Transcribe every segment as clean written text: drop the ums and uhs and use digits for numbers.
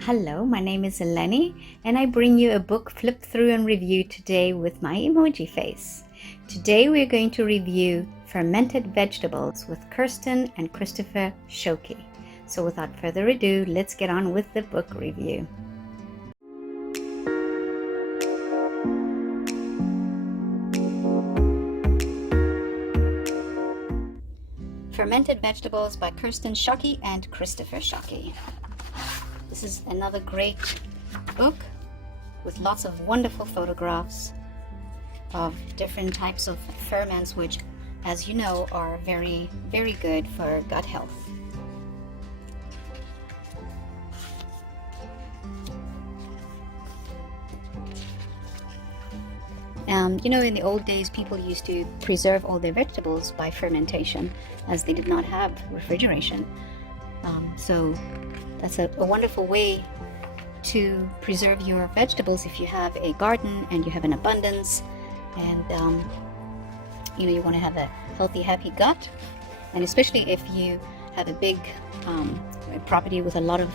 Hello, my name is Eleni, and I bring you a book flip through and review today with my emoji face. Today we're going to review Fermented Vegetables with Kirsten and Christopher Shockey. So without further ado, let's get on with the book review. Fermented Vegetables by Kirsten Shockey and Christopher Shockey. This is another great book with lots of wonderful photographs of different types of ferments, which, as you know, are very, very good for gut health. In the old days, people used to preserve all their vegetables by fermentation, as they did not have refrigeration. So that's a wonderful way to preserve your vegetables if you have a garden and you have an abundance, and you want to have a healthy, happy gut. And especially if you have a big property with a lot of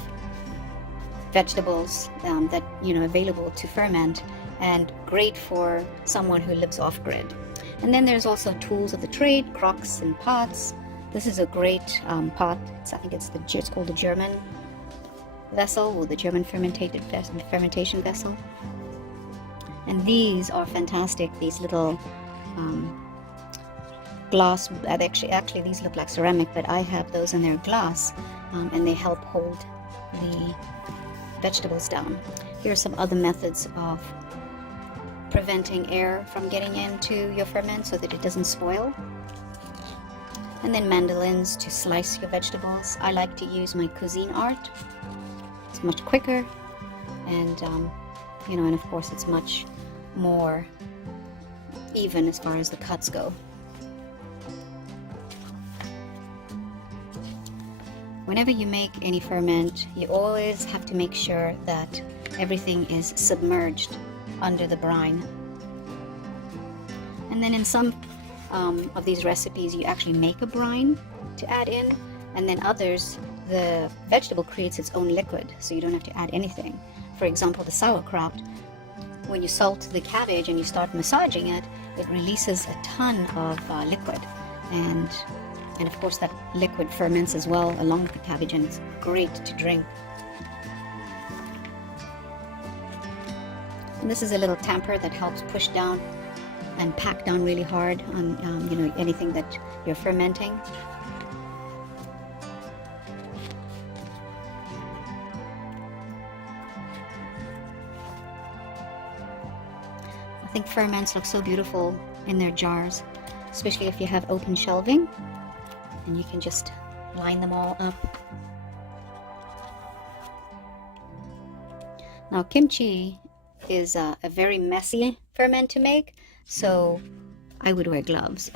vegetables that available to ferment, and great for someone who lives off grid. And then there's also tools of the trade, crocks and pots. This is a great pot. I think it's called the German vessel, or the German fermentation vessel. And these are fantastic. These little glass. Actually, these look like ceramic, but I have those in their glass, and they help hold the vegetables down. Here are some other methods of preventing air from getting into your ferment so that it doesn't spoil. And then mandolins to slice your vegetables. I like to use my cuisine art. It's much quicker, and and of course it's much more even as far as the cuts go. Whenever you make any ferment, you always have to make sure that everything is submerged under the brine. And then in some of these recipes, you actually make a brine to add in, and then others, the vegetable creates its own liquid, so you don't have to add anything. For example, the sauerkraut, when you salt the cabbage and you start massaging it, it releases a ton of liquid, and of course that liquid ferments as well along with the cabbage, and it's great to drink. And this is a little tamper that helps push down and pack down really hard on anything that you're fermenting. I think ferments look so beautiful in their jars, especially if you have open shelving, and you can just line them all up. Now, kimchi is a very messy ferment to make, so I would wear gloves.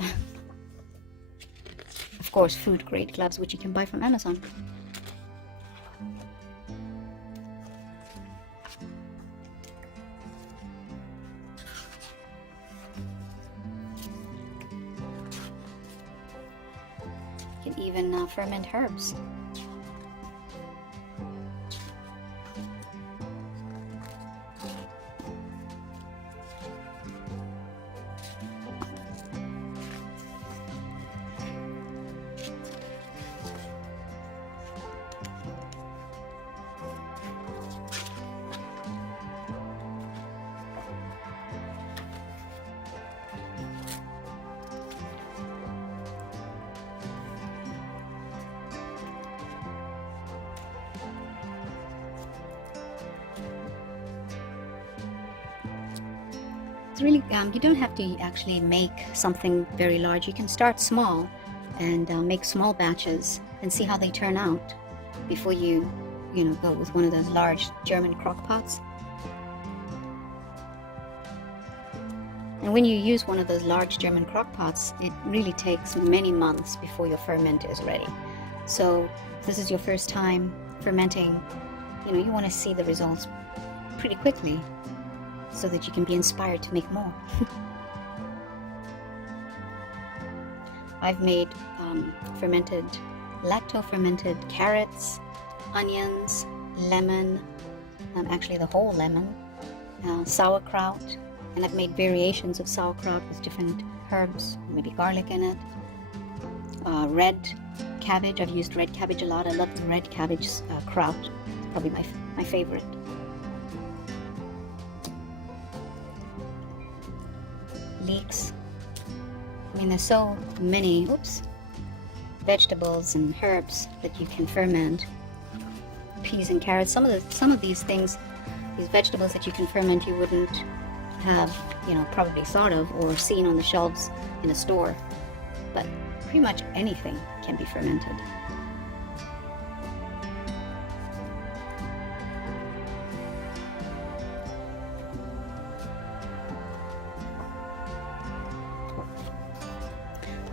Of course, food grade gloves, which you can buy from Amazon. You can even ferment herbs. It's really, you don't have to actually make something very large. You can start small and make small batches and see how they turn out before you go with one of those large German crock pots. And when you use one of those large German crock pots, it really takes many months before your ferment is ready. So if this is your first time fermenting, you want to see the results pretty quickly, so that you can be inspired to make more. I've made lacto-fermented carrots, onions, lemon, actually the whole lemon, sauerkraut, and I've made variations of sauerkraut with different herbs, maybe garlic in it. Red cabbage, I've used red cabbage a lot. I love the red cabbage kraut, probably my favorite. Leeks. I mean, there's so many, vegetables and herbs that you can ferment. Peas and carrots. Some of these things, these vegetables that you can ferment, you wouldn't have, probably thought of or seen on the shelves in a store. But pretty much anything can be fermented.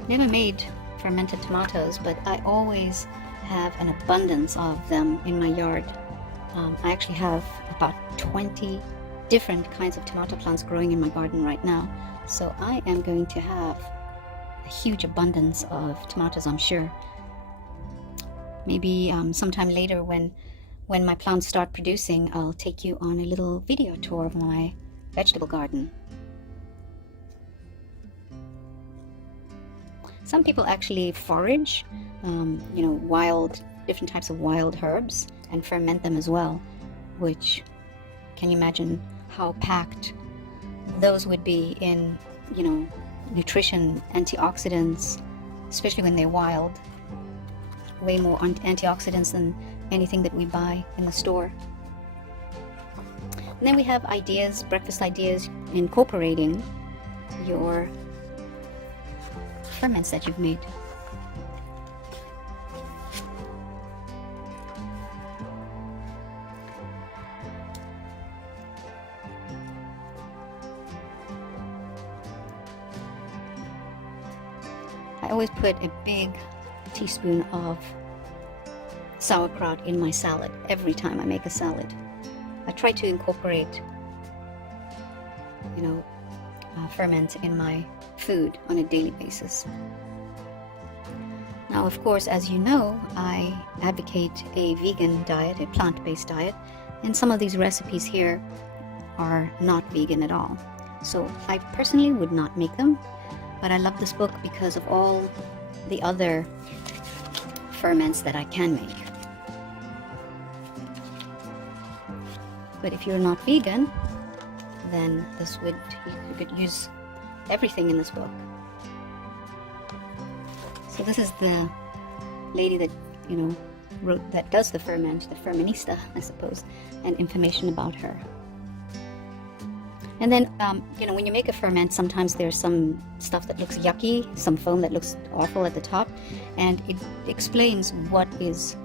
Never made fermented tomatoes, but I always have an abundance of them in my yard. I actually have about 20 different kinds of tomato plants growing in my garden right now, so I am going to have a huge abundance of tomatoes, I'm sure. Maybe sometime later when my plants start producing, I'll take you on a little video tour of my vegetable garden. Some people actually forage, different types of wild herbs and ferment them as well, which, can you imagine how packed those would be in, nutrition, antioxidants, especially when they're wild. Way more antioxidants than anything that we buy in the store. And then we have ideas, breakfast ideas, incorporating your ferments that you've made. I always put a big teaspoon of sauerkraut in my salad every time I make a salad. I try to incorporate, ferment in my food on a daily basis. Now, of course, as you know, I advocate a vegan diet, a plant-based diet, and some of these recipes here are not vegan at all. So I personally would not make them, but I love this book because of all the other ferments that I can make. But if you're not vegan, then you could use everything in this book. So this is the lady that, wrote, that does the ferment, the fermentista, I suppose, and information about her. And then, when you make a ferment, sometimes there's some stuff that looks yucky, some foam that looks awful at the top, and it explains what is,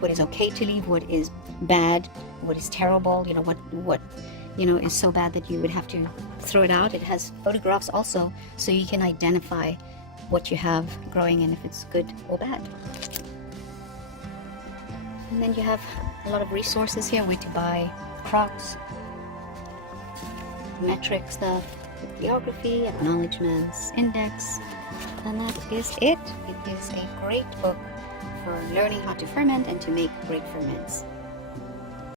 what is okay to leave, what is bad, what is terrible, what is so bad that you would have to throw it out. It has photographs also, so you can identify what you have growing and if it's good or bad. And then you have a lot of resources here, where to buy crops, metric stuff, bibliography, acknowledgements, index, and that is it. It is a great book for learning how to ferment and to make great ferments.